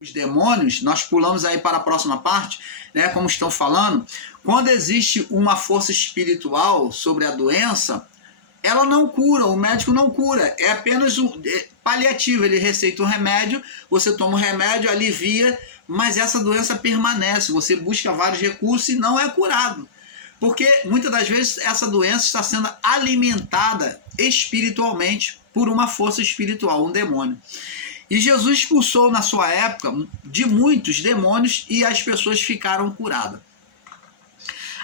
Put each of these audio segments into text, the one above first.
os demônios, nós pulamos aí para a próxima parte, né, como estão falando, quando existe uma força espiritual sobre a doença, ela não cura, o médico não cura, é apenas um paliativo, ele receita um remédio, você toma o remédio, alivia, mas essa doença permanece, você busca vários recursos e não é curado, porque muitas das vezes essa doença está sendo alimentada espiritualmente por uma força espiritual, um demônio. E Jesus expulsou na sua época de muitos demônios e as pessoas ficaram curadas.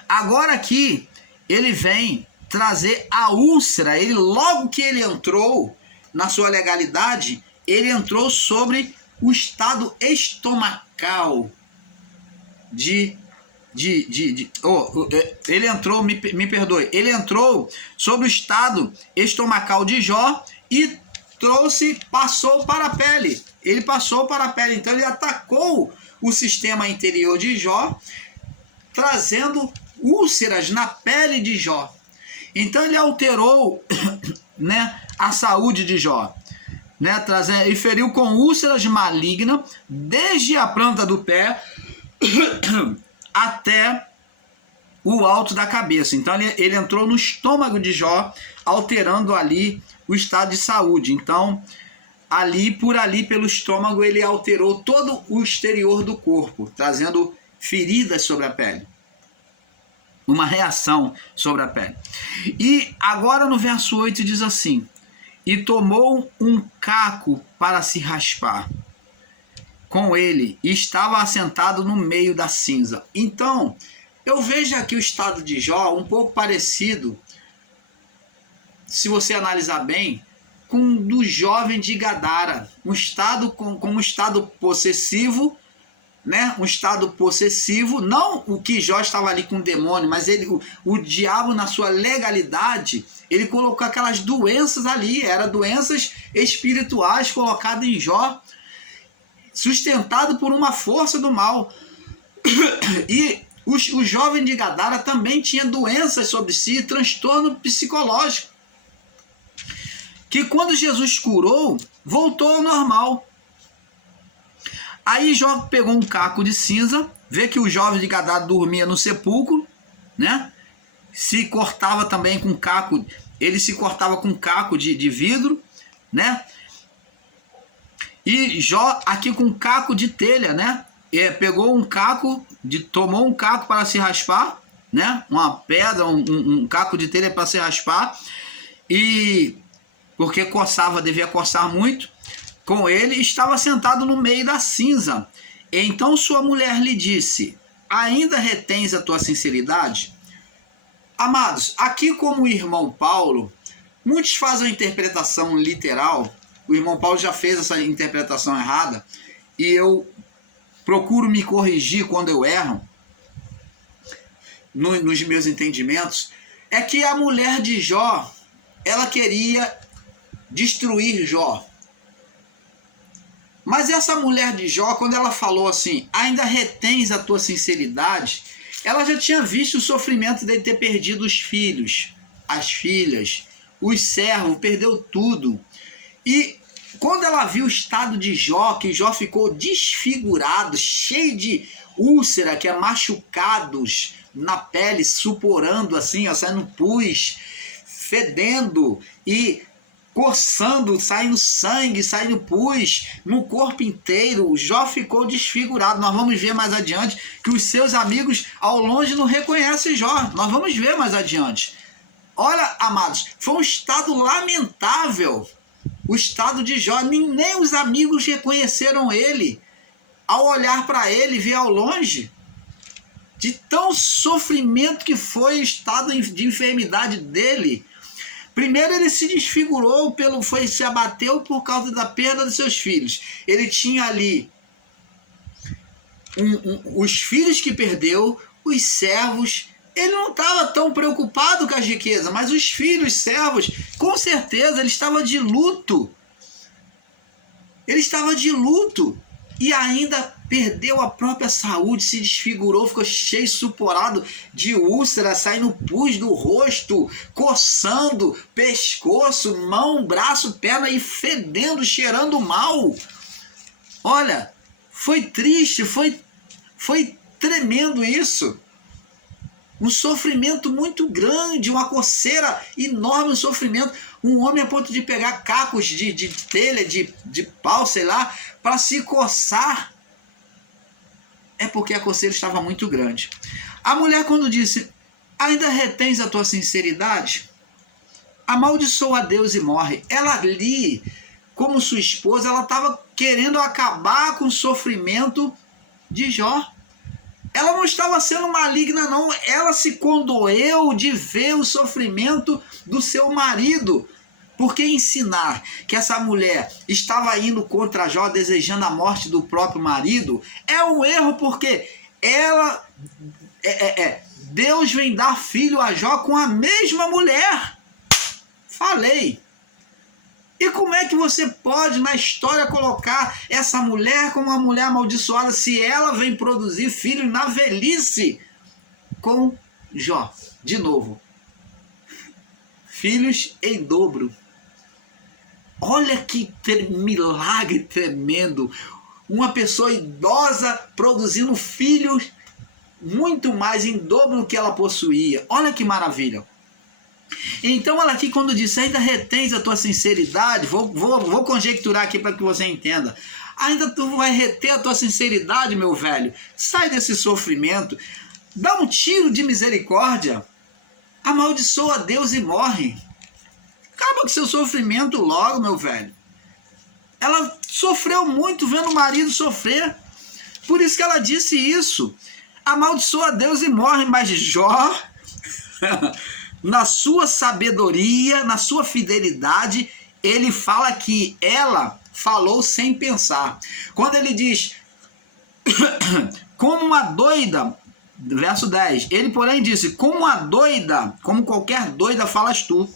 Agora aqui ele vem trazer a úlcera, ele logo que ele entrou na sua legalidade, ele entrou sobre o estado estomacal ele entrou, me perdoe, ele entrou sobre o estado estomacal de Jó e passou para a pele. Ele passou para a pele, então ele atacou o sistema interior de Jó, trazendo úlceras na pele de Jó. Então ele alterou, né, a saúde de Jó, né, e feriu com úlceras malignas desde a planta do pé até o alto da cabeça. Então ele entrou no estômago de Jó, alterando ali o estado de saúde. Então, por ali, pelo estômago, ele alterou todo o exterior do corpo, trazendo feridas sobre a pele. Uma reação sobre a pele. E agora no verso 8 diz assim: e tomou um caco para se raspar com ele, e estava assentado no meio da cinza. Então, eu vejo aqui o estado de Jó um pouco parecido, se você analisar bem, com do jovem de Gadara, um estado como um estado possessivo, né? Um estado possessivo, não o que Jó estava ali com o demônio, mas o diabo na sua legalidade, ele colocou aquelas doenças ali, eram doenças espirituais colocadas em Jó, sustentado por uma força do mal. E o jovem de Gadara também tinha doenças sobre si, transtorno psicológico, que quando Jesus curou, voltou ao normal. Aí Jó pegou um caco de cinza, vê que o jovem de Gadara dormia no sepulcro, né? Se cortava também com caco, ele se cortava com caco de vidro, né? E Jó aqui com caco de telha, né? Pegou um caco, tomou um caco para se raspar, né? Uma pedra, um caco de telha para se raspar, e porque devia coçar muito, com ele estava sentado no meio da cinza. Então sua mulher lhe disse: ainda retens a tua sinceridade? Amados, aqui como o irmão Paulo, muitos fazem a interpretação literal. O irmão Paulo já fez essa interpretação errada, e eu procuro me corrigir quando eu erro nos meus entendimentos. É que a mulher de Jó, ela queria destruir Jó. Mas essa mulher de Jó, quando ela falou assim, ainda retens a tua sinceridade, ela já tinha visto o sofrimento dele ter perdido os filhos, as filhas, os servos, perdeu tudo. E quando ela viu o estado de Jó, que Jó ficou desfigurado, cheio de úlcera, que é machucados na pele, suporando assim, ó, saindo pus, fedendo e coçando, saindo sangue, saindo pus no corpo inteiro. Jó ficou desfigurado. Nós vamos ver mais adiante que os seus amigos ao longe não reconhecem Jó. Nós vamos ver mais adiante. Olha, amados, foi um estado lamentável. O estado de Jó, nem os amigos reconheceram ele. Ao olhar para ele, ver ao longe, de tão sofrimento que foi o estado de enfermidade dele. Primeiro ele se desfigurou, se abateu por causa da perda dos seus filhos. Ele tinha ali os filhos que perdeu, os servos. Ele não estava tão preocupado com as riquezas, mas os filhos, servos, com certeza ele estava de luto. Ele estava de luto e ainda perdeu a própria saúde, se desfigurou, ficou cheio, suporado de úlcera, saindo pus do rosto, coçando pescoço, mão, braço, perna e fedendo, cheirando mal. Olha, Foi triste, foi tremendo isso. Um sofrimento muito grande, uma coceira enorme, um sofrimento. Um homem a ponto de pegar cacos de telha, de pau, sei lá, para se coçar. É porque a coceira estava muito grande. A mulher, quando disse, ainda retens a tua sinceridade? Amaldiçoa a Deus e morre. Ela ali, como sua esposa, ela estava querendo acabar com o sofrimento de Jó. Ela não estava sendo maligna, não. Ela se condoeu de ver o sofrimento do seu marido. Porque ensinar que essa mulher estava indo contra Jó, desejando a morte do próprio marido, é um erro, porque ela... Deus vem dar filho a Jó com a mesma mulher. Falei. E como é que você pode na história colocar essa mulher como uma mulher amaldiçoada se ela vem produzir filho na velhice com Jó? De novo. Filhos em dobro. Olha que milagre tremendo. Uma pessoa idosa produzindo filhos muito mais em dobro do que ela possuía. Olha que maravilha. Então ela aqui, quando disse, ainda retens a tua sinceridade, vou conjecturar aqui para que você entenda. Ainda tu vai reter a tua sinceridade, meu velho? Sai desse sofrimento, dá um tiro de misericórdia, amaldiçoa a Deus e morre. Acaba com seu sofrimento logo, meu velho. Ela sofreu muito vendo o marido sofrer, por isso que ela disse isso. Amaldiçoa a Deus e morre, mas Jó... na sua sabedoria, na sua fidelidade, ele fala que ela falou sem pensar. Quando ele diz, como uma doida, verso 10, ele porém disse, como uma doida, como qualquer doida falas tu.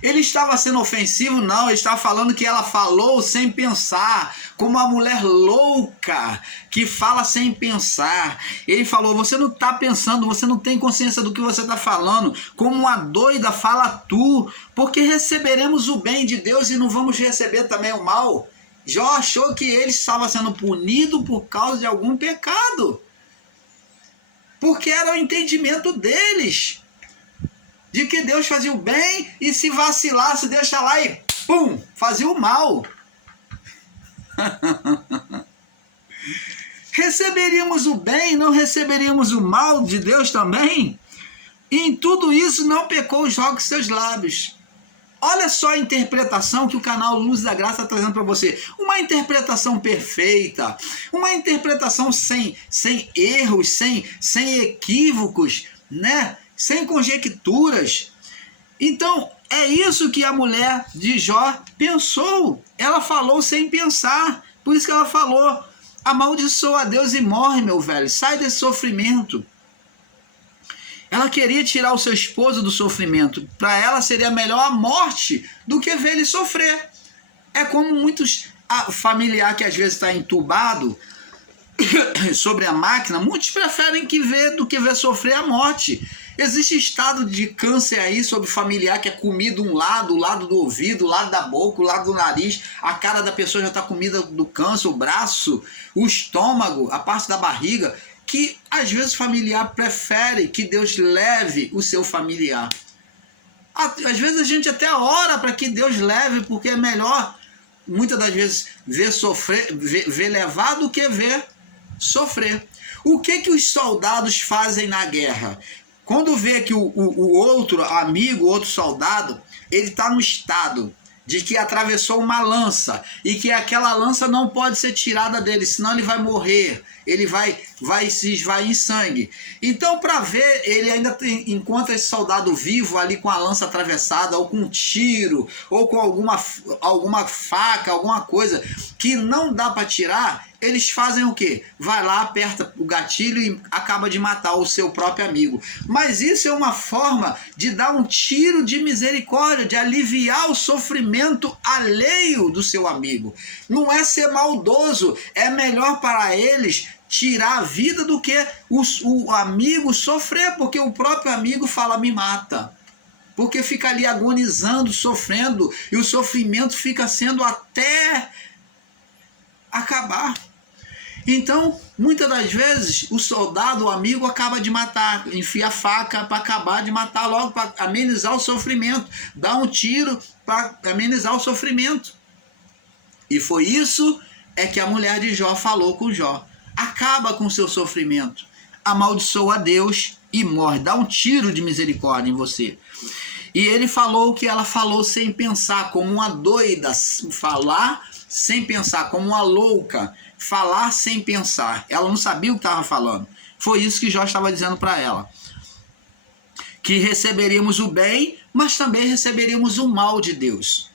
Ele estava sendo ofensivo? Não, ele estava falando que ela falou sem pensar, como uma mulher louca que fala sem pensar. Ele falou, você não está pensando, você não tem consciência do que você está falando, como uma doida fala tu, porque receberemos o bem de Deus e não vamos receber também o mal. Jó achou que ele estava sendo punido por causa de algum pecado, porque era o entendimento deles, de que Deus fazia o bem e se vacilasse, deixa lá e pum, fazia o mal. Receberíamos o bem, não receberíamos o mal de Deus também? E em tudo isso não pecou Jó com seus lábios. Olha só a interpretação que o canal Luz da Graça está trazendo para você. Uma interpretação perfeita, uma interpretação sem erros, sem equívocos, né? Sem conjecturas. Então, é isso que a mulher de Jó pensou. Ela falou sem pensar. Por isso que ela falou, amaldiçoa a Deus e morre, meu velho. Sai desse sofrimento. Ela queria tirar o seu esposo do sofrimento. Para ela seria melhor a morte do que ver ele sofrer. É como muitos familiar que às vezes está entubado sobre a máquina, muitos preferem do que ver sofrer a morte. Existe estado de câncer aí sobre familiar que é comido o lado do ouvido, o lado da boca, o lado do nariz, a cara da pessoa já está comida do câncer, o braço, o estômago, a parte da barriga, que às vezes o familiar prefere que Deus leve o seu familiar. Às vezes a gente até ora para que Deus leve, porque é melhor, muitas das vezes, ver levar do que ver sofrer. O que os soldados fazem na guerra? Quando vê que o outro amigo, o outro soldado, ele está no estado de que atravessou uma lança e que aquela lança não pode ser tirada dele, senão ele vai morrer, ele vai se esvair em sangue. Então, para ver, ele ainda encontra esse soldado vivo ali com a lança atravessada, ou com um tiro, ou com alguma faca, alguma coisa que não dá para tirar. Eles fazem o quê? Vai lá, aperta o gatilho e acaba de matar o seu próprio amigo. Mas isso é uma forma de dar um tiro de misericórdia, de aliviar o sofrimento alheio do seu amigo. Não é ser maldoso, é melhor para eles tirar a vida do que o amigo sofrer, porque o próprio amigo fala, me mata. Porque fica ali agonizando, sofrendo, e o sofrimento fica sendo até acabar. Então, muitas das vezes, o soldado, o amigo, acaba de matar, enfia a faca para acabar de matar logo, para amenizar o sofrimento, dá um tiro para amenizar o sofrimento. E foi isso que a mulher de Jó falou com Jó. Acaba com o seu sofrimento, amaldiçoa a Deus e morre, dá um tiro de misericórdia em você. E ele falou o que ela falou sem pensar, como uma doida, falar sem pensar, como uma louca, falar sem pensar. Ela não sabia o que estava falando. Foi isso que Jó estava dizendo para ela. Que receberíamos o bem, mas também receberíamos o mal de Deus.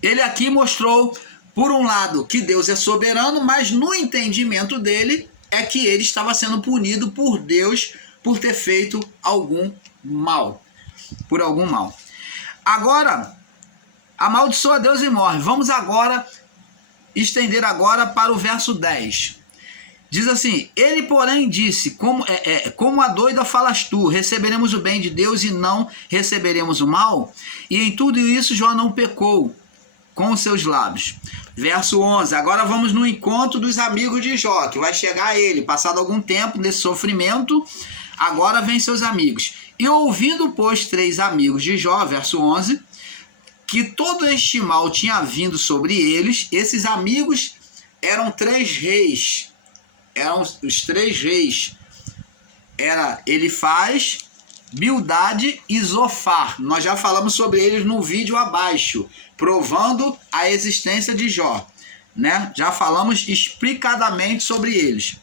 Ele aqui mostrou, por um lado, que Deus é soberano, mas no entendimento dele é que ele estava sendo punido por Deus por ter feito algum mal. Por algum mal. Agora, amaldiçoa Deus e morre. Vamos agora estender agora para o verso 10. Diz assim: ele, porém, disse, como a doida falas tu, receberemos o bem de Deus e não receberemos o mal? E em tudo isso Jó não pecou com os seus lábios. Verso 11, agora vamos no encontro dos amigos de Jó, que vai chegar a ele, passado algum tempo desse sofrimento, agora vem seus amigos. E ouvindo, pois, 3 amigos de Jó, verso 11, que todo este mal tinha vindo sobre eles, esses amigos eram 3 reis, eram os 3 reis, era Elifaz, Bildade e Zofar. Nós já falamos sobre eles no vídeo abaixo, provando a existência de Jó, né? Já falamos explicadamente sobre eles.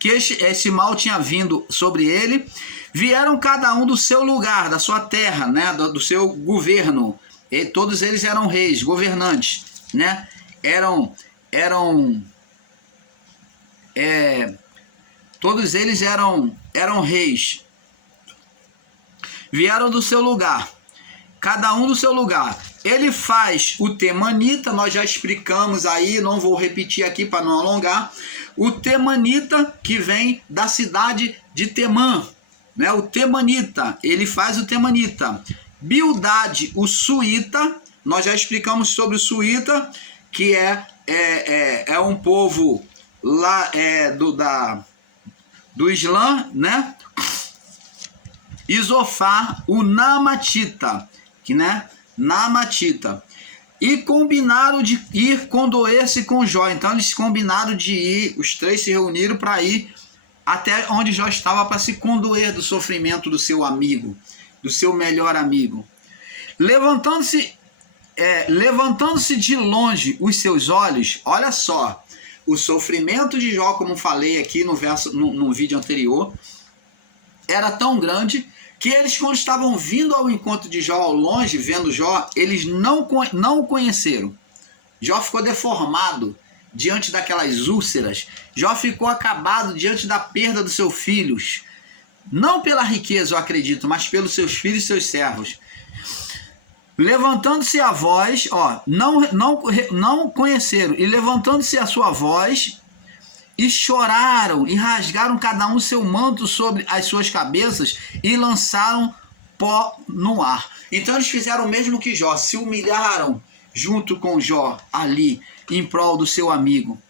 Que esse mal tinha vindo sobre ele, vieram cada um do seu lugar, da sua terra, né? do seu governo. E todos eles eram reis, governantes, né? Todos eles eram reis. Vieram do seu lugar, cada um do seu lugar. Ele faz o temanita, nós já explicamos aí, não vou repetir aqui para não alongar. O temanita, que vem da cidade de Temã, né? O temanita, ele faz o temanita. Bildade, o suíta, nós já explicamos sobre o suíta, que é um povo lá do Islã, né? E Zofar, o namatita, que, né? Namatita. E combinaram de ir condoer-se com Jó. Então eles combinaram de ir, os 3 se reuniram para ir até onde Jó estava, para se condoer do sofrimento do seu amigo, do seu melhor amigo. Levantando-se de longe os seus olhos, olha só, o sofrimento de Jó, como falei aqui no vídeo anterior, era tão grande que eles, quando estavam vindo ao encontro de Jó ao longe, vendo Jó, eles não o conheceram. Jó ficou deformado diante daquelas úlceras. Jó ficou acabado diante da perda dos seus filhos. Não pela riqueza, eu acredito, mas pelos seus filhos e seus servos. Levantando-se a voz, não conheceram, e levantando-se a sua voz, e choraram, e rasgaram cada um seu manto sobre as suas cabeças, e lançaram pó no ar. Então eles fizeram o mesmo que Jó, se humilharam junto com Jó, ali, em prol do seu amigo.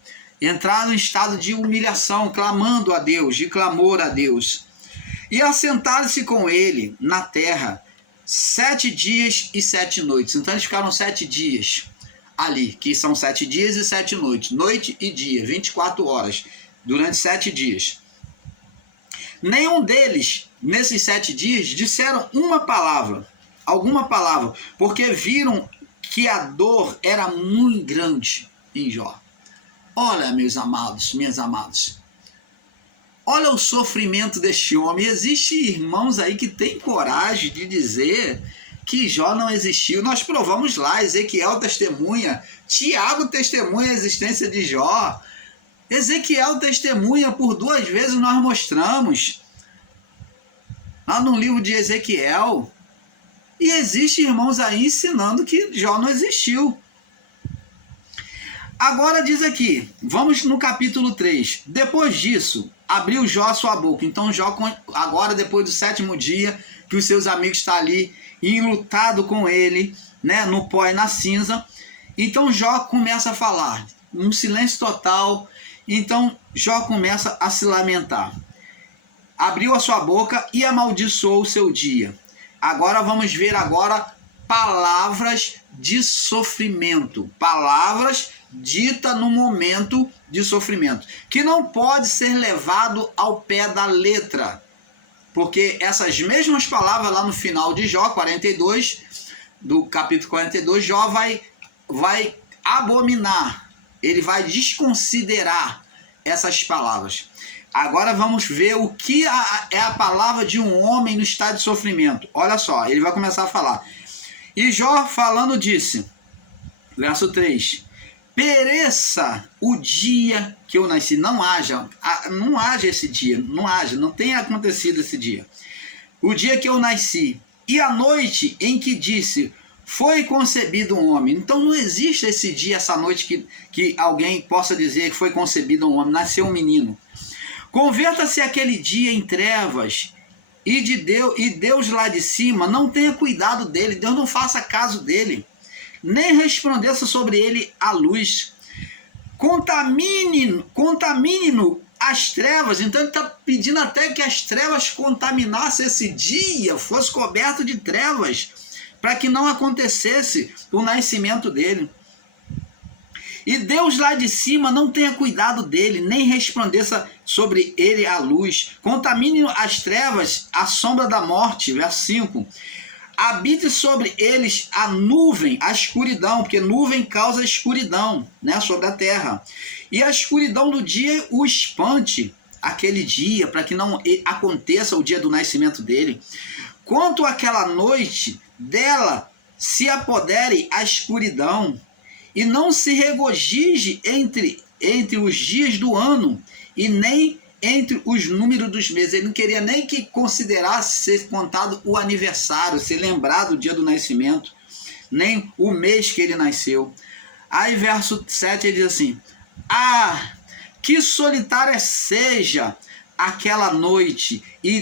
Entraram em estado de humilhação, clamando a Deus, de clamor a Deus. E assentaram-se com ele na terra 7 dias e 7 noites. Então eles ficaram 7 dias ali, que são 7 dias e 7 noites, noite e dia, 24 horas, durante 7 dias. Nenhum deles, nesses 7 dias, disseram alguma palavra, porque viram que a dor era muito grande em Jó. Olha, meus amados, minhas amadas, olha o sofrimento deste homem. Existem irmãos aí que têm coragem de dizer que Jó não existiu. Nós provamos lá, Ezequiel testemunha, Tiago testemunha a existência de Jó, Ezequiel testemunha, por 2 vezes nós mostramos lá no livro de Ezequiel. E existem irmãos aí ensinando que Jó não existiu. Agora diz aqui, vamos no capítulo 3. Depois disso, abriu Jó sua boca. Então Jó, agora depois do 7º dia, que os seus amigos estão ali enlutado com ele, né, no pó e na cinza. Então Jó começa a falar, um silêncio total. Então Jó começa a se lamentar. Abriu a sua boca e amaldiçoou o seu dia. Agora vamos ver palavras de sofrimento, palavras ditas no momento de sofrimento, que não pode ser levado ao pé da letra, porque essas mesmas palavras lá no final de Jó 42, do capítulo 42, Jó vai abominar, ele vai desconsiderar essas palavras. Agora vamos ver o que é a palavra de um homem no estado de sofrimento. Olha só, ele vai começar a falar. E Jó falando disse, verso 3, pereça o dia que eu nasci. Não haja esse dia, não tenha acontecido esse dia. O dia que eu nasci, e a noite em que disse, foi concebido um homem. Então não existe esse dia, essa noite que alguém possa dizer que foi concebido um homem, nasceu um menino. Converta-se aquele dia em trevas, e Deus lá de cima não tenha cuidado dele, Deus não faça caso dele, nem resplandeça sobre ele a luz. Contamine-no as trevas. Então ele está pedindo até que as trevas contaminassem esse dia, fosse coberto de trevas, para que não acontecesse o nascimento dele. E Deus lá de cima não tenha cuidado dele, nem resplandeça sobre ele a luz. Contamine as trevas, a sombra da morte. Verso 5. Habite sobre eles a nuvem, a escuridão, porque nuvem causa escuridão, né, sobre a terra. E a escuridão do dia o espante, aquele dia, para que não aconteça o dia do nascimento dele. Quanto àquela noite, dela se apodere a escuridão, e não se regozije entre os dias do ano, e nem entre os números dos meses. Ele não queria nem que considerasse ser contado o aniversário, ser lembrado o dia do nascimento, nem o mês que ele nasceu. Aí verso 7 ele diz assim, que solitária seja aquela noite, e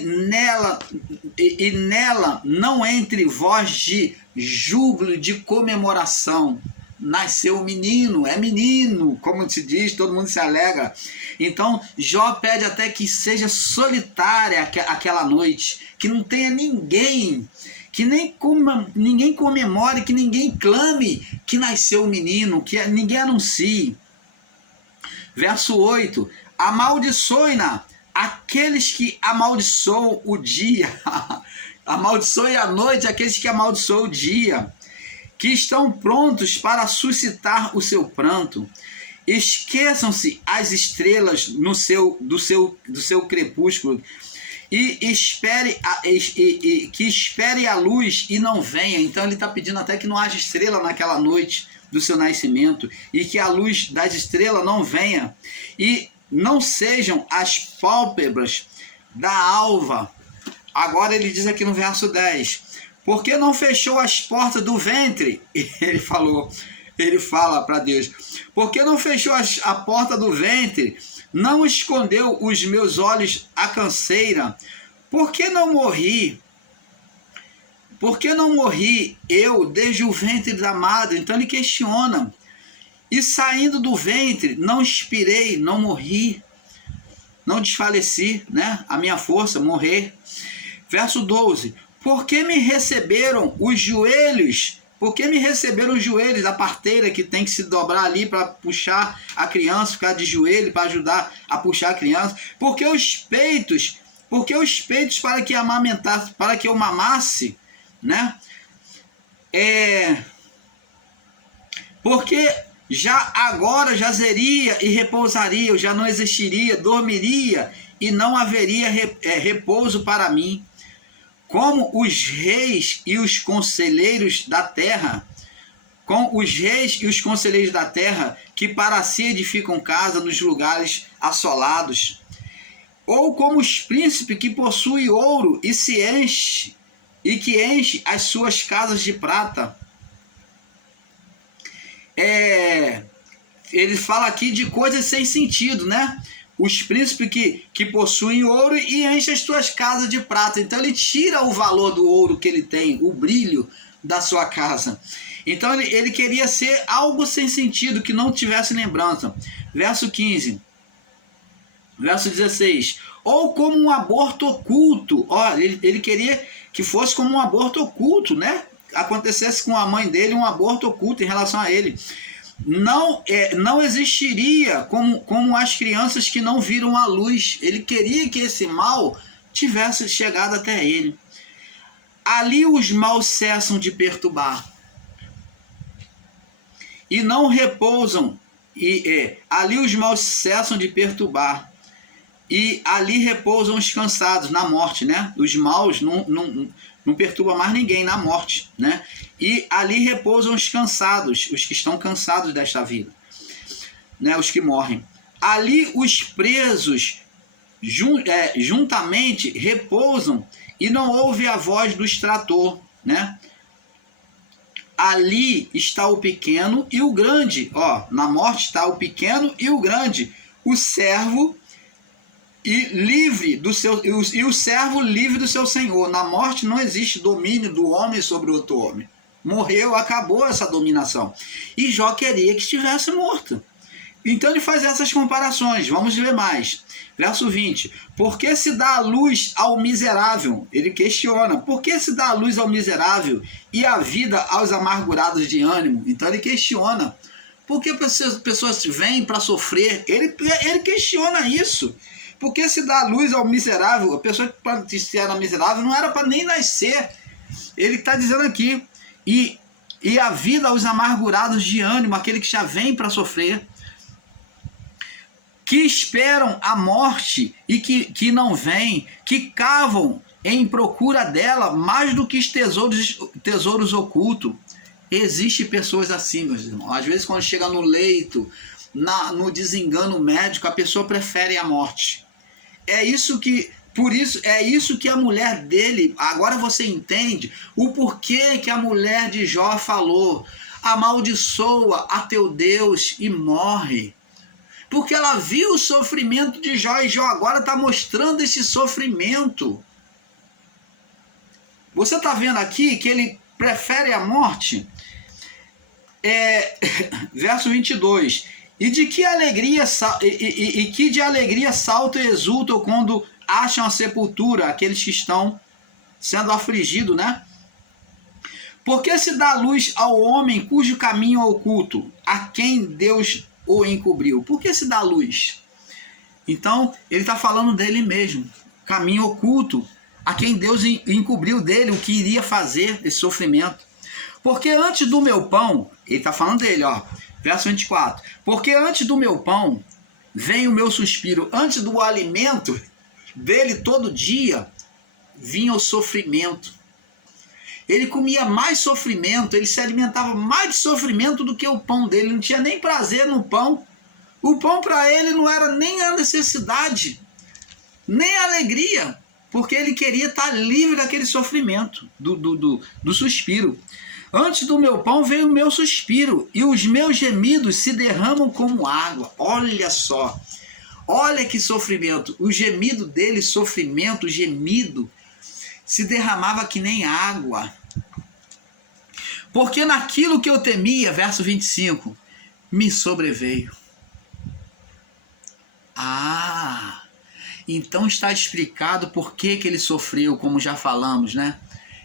nela não entre voz de júbilo, de comemoração. Nasceu o menino, é menino, como se diz, todo mundo se alegra. Então Jó pede até que seja solitária aquela noite, que não tenha ninguém, que ninguém comemore, que ninguém clame que nasceu o menino, que ninguém anuncie. Verso 8, amaldiçoe-na aqueles que amaldiçoam o dia, amaldiçoe a noite aqueles que amaldiçoam o dia, que estão prontos para suscitar o seu pranto. Esqueçam-se as estrelas do seu crepúsculo, e que espere a luz e não venha. Então ele está pedindo até que não haja estrela naquela noite do seu nascimento, e que a luz das estrelas não venha, e não sejam as pálpebras da alva. Agora ele diz aqui no verso 10, por que não fechou as portas do ventre? Ele fala para Deus, por que não fechou a porta do ventre? Não escondeu os meus olhos a canseira? Por que não morri? Por que não morri eu desde o ventre da madre? Então ele questiona. E saindo do ventre, não expirei, não morri, não desfaleci, né? A minha força, morrer. Verso 12. Por que me receberam os joelhos? Por que me receberam os joelhos? A parteira que tem que se dobrar ali para puxar a criança, ficar de joelho para ajudar a puxar a criança. Por que os peitos? Por que os peitos para que amamentasse, para que eu mamasse, né? Porque já agora jazeria e repousaria, eu já não existiria, dormiria e não haveria repouso para mim. Como os reis e os conselheiros da terra, que para si edificam casa nos lugares assolados, ou como os príncipes que possuem ouro e se enche, e que enche as suas casas de prata. Ele fala aqui de coisas sem sentido, né? Os príncipes que possuem ouro e enchem as suas casas de prata. Então ele tira o valor do ouro que ele tem, o brilho da sua casa. Então ele queria ser algo sem sentido, que não tivesse lembrança. Verso 15. Verso 16. Ou como um aborto oculto. Olha, ele queria que fosse como um aborto oculto, né? Acontecesse com a mãe dele um aborto oculto em relação a ele. Não existiria como as crianças que não viram a luz. Ele queria que esse mal tivesse chegado até ele. Ali os maus cessam de perturbar e não repousam. Ali os maus cessam de perturbar e ali repousam os cansados na morte, né? Os maus não perturbam mais ninguém na morte, né? E ali repousam os cansados, os que estão cansados desta vida, né? Os que morrem. Ali os presos juntamente repousam e não ouve a voz do extrator, né? Ali está o pequeno e o grande, na morte está o pequeno e o grande, o servo e o servo livre do seu senhor. Na morte não existe domínio do homem sobre outro homem. Morreu, acabou essa dominação. E Jó queria que estivesse morto. Então ele faz essas comparações. Vamos ver mais. Verso 20. Por que se dá a luz ao miserável? Ele questiona. Por que se dá a luz ao miserável e a vida aos amargurados de ânimo? Então ele questiona. Por que as pessoas vêm para sofrer? Ele questiona isso. Por que se dá a luz ao miserável? A pessoa que era miserável não era para nem nascer. Ele está dizendo aqui. E a vida aos amargurados de ânimo, aquele que já vem para sofrer, que esperam a morte e que não vem, que cavam em procura dela mais do que os tesouros ocultos. Existem pessoas assim, meus irmãos. Às vezes quando chega no leito, no desengano médico, a pessoa prefere a morte. Por isso que a mulher dele, agora você entende o porquê que a mulher de Jó falou: amaldiçoa a teu Deus e morre. Porque ela viu o sofrimento de Jó e Jó agora está mostrando esse sofrimento. Você está vendo aqui que ele prefere a morte? Verso 22. E de que alegria saltam e exultam quando acham a sepultura, aqueles que estão sendo afligidos, né? Porque se dá luz ao homem cujo caminho é oculto, a quem Deus o encobriu? Por que se dá luz? Então, ele está falando dele mesmo. Caminho oculto, a quem Deus encobriu dele o que iria fazer esse sofrimento. Porque antes do meu pão, ele está falando dele, verso 24. Porque antes do meu pão vem o meu suspiro. Antes do alimento dele todo dia vinha o sofrimento. Ele comia mais sofrimento, ele se alimentava mais de sofrimento do que o pão dele. Não tinha nem prazer no pão. O pão para ele não era nem a necessidade, nem a alegria, porque ele queria estar livre daquele sofrimento, do suspiro. Antes do meu pão veio o meu suspiro, e os meus gemidos se derramam como água. Olha só, olha que sofrimento. O gemido dele, sofrimento, gemido, se derramava que nem água. Porque naquilo que eu temia, verso 25, me sobreveio. Então está explicado por que ele sofreu, como já falamos, né?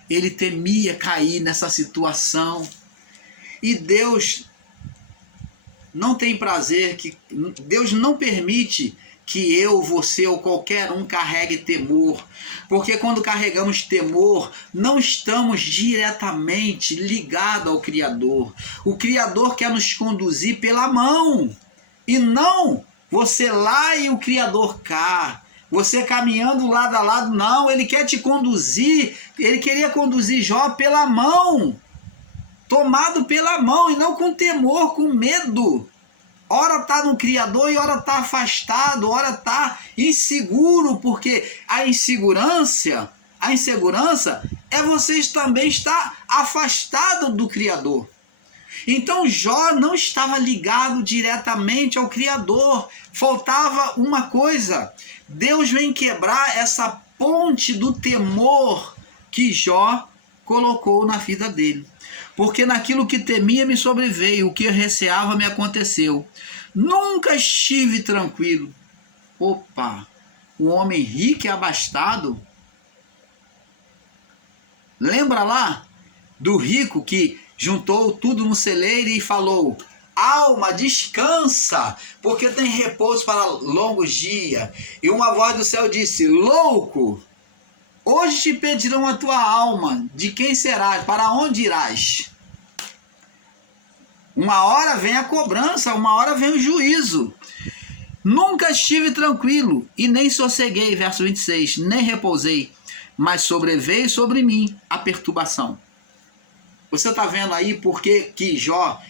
Ele temia cair nessa situação. E Deus não tem prazer, Deus não permite que eu, você ou qualquer um carregue temor. Porque quando carregamos temor, não estamos diretamente ligados ao Criador. O Criador quer nos conduzir pela mão. E não você lá e o Criador cá. Você caminhando lado a lado. Não, ele quer te conduzir. Ele queria conduzir Jó pela mão. Tomado pela mão e não com temor, com medo. Ora está no Criador e ora está afastado, ora está inseguro, porque a insegurança é você também estar afastado do Criador. Então Jó não estava ligado diretamente ao Criador. Faltava uma coisa. Deus vem quebrar essa ponte do temor que Jó colocou na vida dele. porque naquilo que temia me sobreveio, o que eu receava me aconteceu. Nunca estive tranquilo. Opa, o homem rico e abastado. Lembra lá do rico que juntou tudo no celeiro e falou: alma, descansa, porque tem repouso para longos dias. E uma voz do céu disse: louco, hoje te pedirão a tua alma, de quem serás, para onde irás? Uma hora vem a cobrança, uma hora vem o juízo. Nunca estive tranquilo e nem sosseguei, verso 26, nem repousei, mas sobreveio sobre mim a perturbação. Você está vendo aí porque que Jó,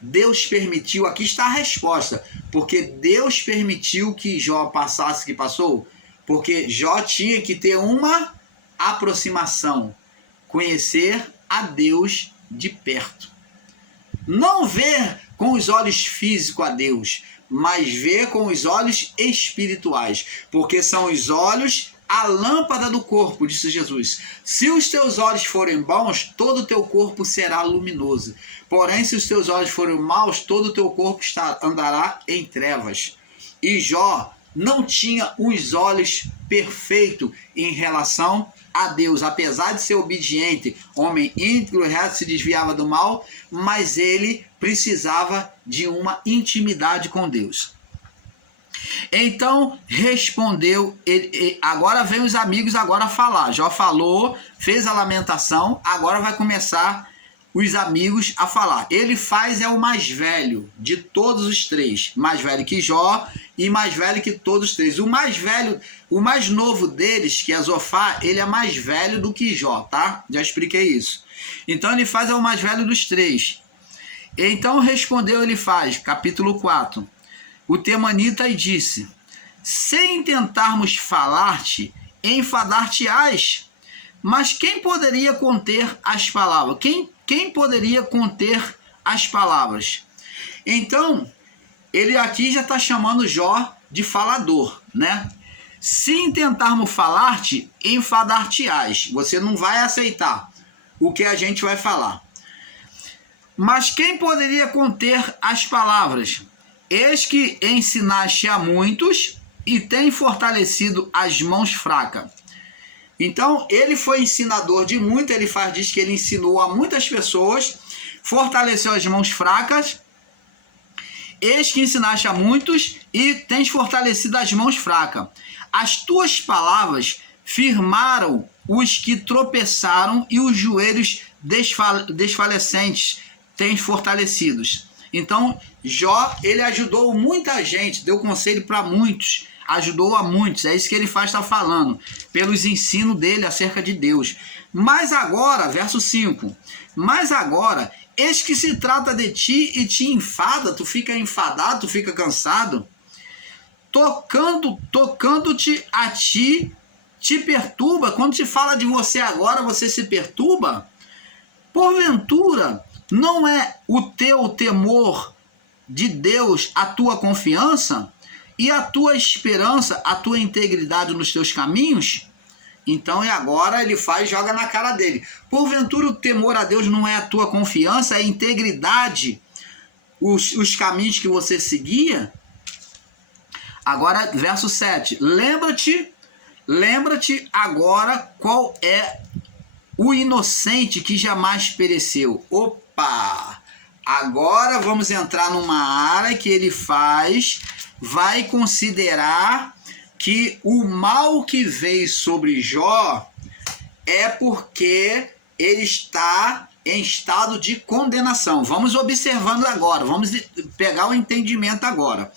Deus permitiu, aqui está a resposta, porque Deus permitiu que Jó passasse o que passou, porque Jó tinha que ter uma aproximação, conhecer a Deus de perto. Não ver com os olhos físicos a Deus, mas ver com os olhos espirituais, porque são os olhos a lâmpada do corpo, disse Jesus. Se os teus olhos forem bons, todo o teu corpo será luminoso. Porém, se os teus olhos forem maus, todo o teu corpo andará em trevas. E Jó não tinha os olhos perfeitos em relação a Deus. Apesar de ser obediente, homem íntegro e reto, se desviava do mal, mas ele precisava de uma intimidade com Deus. Então respondeu ele. Agora vem os amigos agora falar. Jó falou, fez a lamentação, agora vai começar os amigos a falar. Ele faz é o mais velho de todos os três, mais velho que Jó e mais velho que todos os três. O mais velho, o mais novo deles, que é Zofar, ele é mais velho do que Jó, tá? Já expliquei isso. Então ele faz é o mais velho dos três. Então respondeu ele faz, capítulo 4. O temanita e disse: sem tentarmos falar-te, enfadar-te-ás. Mas quem poderia conter as palavras? Quem poderia conter as palavras? Então, ele aqui já está chamando Jó de falador, né? Se tentarmos falar-te, enfadar-te-ás. Você não vai aceitar o que a gente vai falar. Mas quem poderia conter as palavras? Eis que ensinaste a muitos e tem fortalecido as mãos fracas. Então, ele foi ensinador de muito, diz que ele ensinou a muitas pessoas, fortaleceu as mãos fracas. Eis que ensinaste a muitos e tens fortalecido as mãos fracas. As tuas palavras firmaram os que tropeçaram e os joelhos desfalecentes tens fortalecidos. Então, Jó, ele ajudou muita gente, deu conselho para muitos, ajudou a muitos, é isso que ele faz, está falando, pelos ensinos dele acerca de Deus. Mas agora, verso 5, mas agora, eis que se trata de ti e te enfada, tu fica enfadado, tu fica cansado, tocando-te a ti, te perturba, quando te fala de você agora, você se perturba? Porventura, não é o teu temor de Deus a tua confiança e a tua esperança, a tua integridade nos teus caminhos? Então, e agora ele faz, joga na cara dele. Porventura o temor a Deus não é a tua confiança, é a integridade, os caminhos que você seguia? Agora, verso 7. Lembra-te agora qual é o inocente que jamais pereceu. Opa! Agora vamos entrar numa área que ele vai considerar que o mal que veio sobre Jó é porque ele está em estado de condenação. Vamos observando agora, vamos pegar o entendimento agora.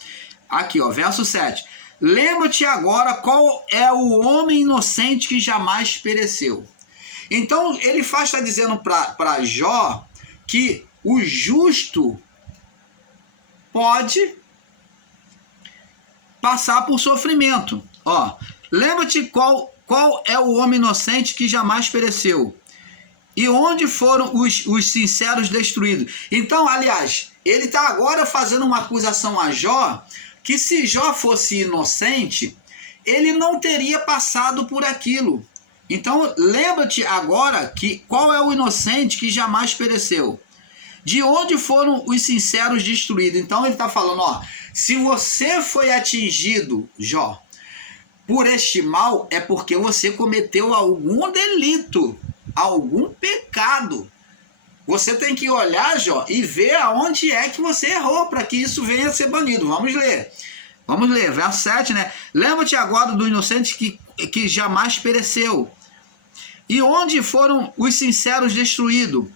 Aqui, ó, verso 7. Lembra-te agora qual é o homem inocente que jamais pereceu. Então, ele está dizendo para Jó que o justo pode passar por sofrimento. Ó, lembra-te qual é o homem inocente que jamais pereceu. E onde foram os sinceros destruídos. Então, aliás, ele está agora fazendo uma acusação a Jó, que se Jó fosse inocente, ele não teria passado por aquilo. Então, lembra-te agora que qual é o inocente que jamais pereceu? De onde foram os sinceros destruídos? Então, ele está falando, ó, se você foi atingido, Jó, por este mal, é porque você cometeu algum delito, algum pecado. Você tem que olhar, Jó, e ver aonde é que você errou, para que isso venha a ser banido. Vamos ler. Vamos ler, verso 7, né? Lembra-te agora do inocente que jamais pereceu. E onde foram os sinceros destruídos?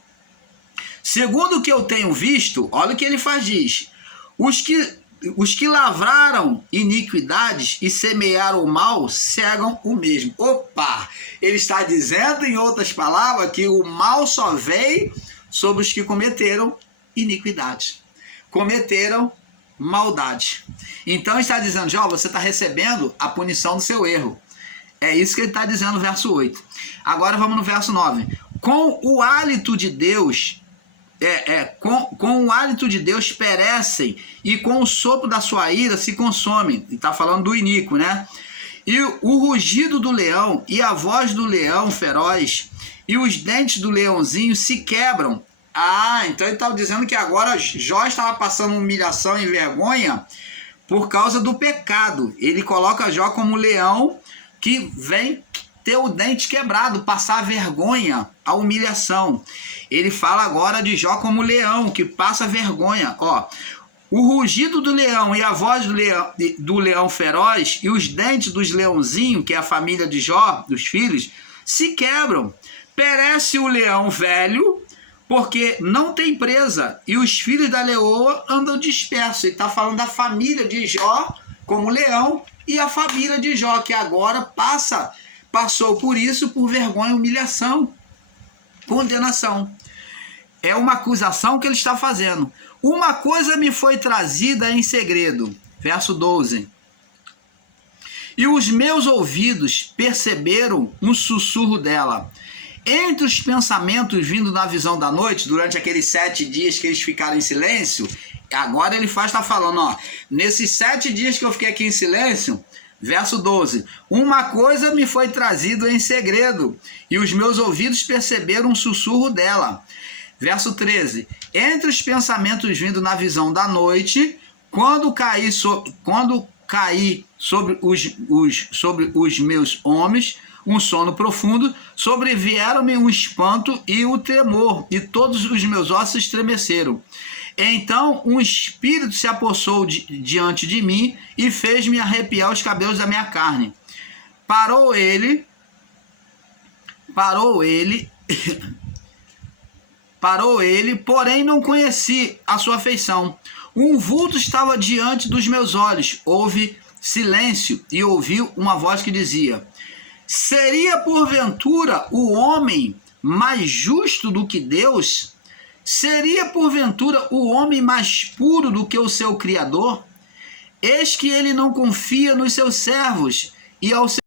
Segundo o que eu tenho visto, olha o que ele diz. Os que lavraram iniquidades e semearam o mal, cegam o mesmo. Opa! Ele está dizendo, em outras palavras, que o mal só veio sobre os que cometeram iniquidade. Cometeram maldade. Então ele está dizendo, Jó, você está recebendo a punição do seu erro. É isso que ele está dizendo no verso 8. Agora vamos no verso 9. Com o hálito de Deus, com o hálito de Deus perecem, e com o sopro da sua ira se consomem. Está falando do iníquo, né? E o rugido do leão, e a voz do leão feroz, e os dentes do leãozinho se quebram. Então ele estava dizendo que agora Jó estava passando humilhação e vergonha por causa do pecado. Ele coloca Jó como leão que vem ter o dente quebrado, passar vergonha, a humilhação. Ele fala agora de Jó como leão, que passa vergonha. Ó, o rugido do leão e a voz do leão feroz e os dentes dos leãozinhos, que é a família de Jó, dos filhos, se quebram. Perece o leão velho, porque não tem presa, e os filhos da leoa andam dispersos. Ele está falando da família de Jó como leão, e a família de Jó, que agora passou por isso, por vergonha, humilhação, condenação. É uma acusação que ele está fazendo. Uma coisa me foi trazida em segredo. Verso 12. E os meus ouvidos perceberam um sussurro dela. Entre os pensamentos vindo na visão da noite, durante aqueles 7 dias que eles ficaram em silêncio, agora ele está falando, ó, nesses 7 dias que eu fiquei aqui em silêncio, verso 12, uma coisa me foi trazida em segredo, e os meus ouvidos perceberam um sussurro dela. Verso 13, entre os pensamentos vindo na visão da noite, quando caí sobre os meus homens, um sono profundo, sobrevieram-me um espanto e o tremor, e todos os meus ossos estremeceram. Então um espírito se apossou diante de mim e fez-me arrepiar os cabelos da minha carne. Parou ele, porém não conheci a sua feição. Um vulto estava diante dos meus olhos. Houve silêncio e ouvi uma voz que dizia: seria porventura o homem mais justo do que Deus? Seria porventura o homem mais puro do que o seu Criador? Eis que ele não confia nos seus servos, e ao seu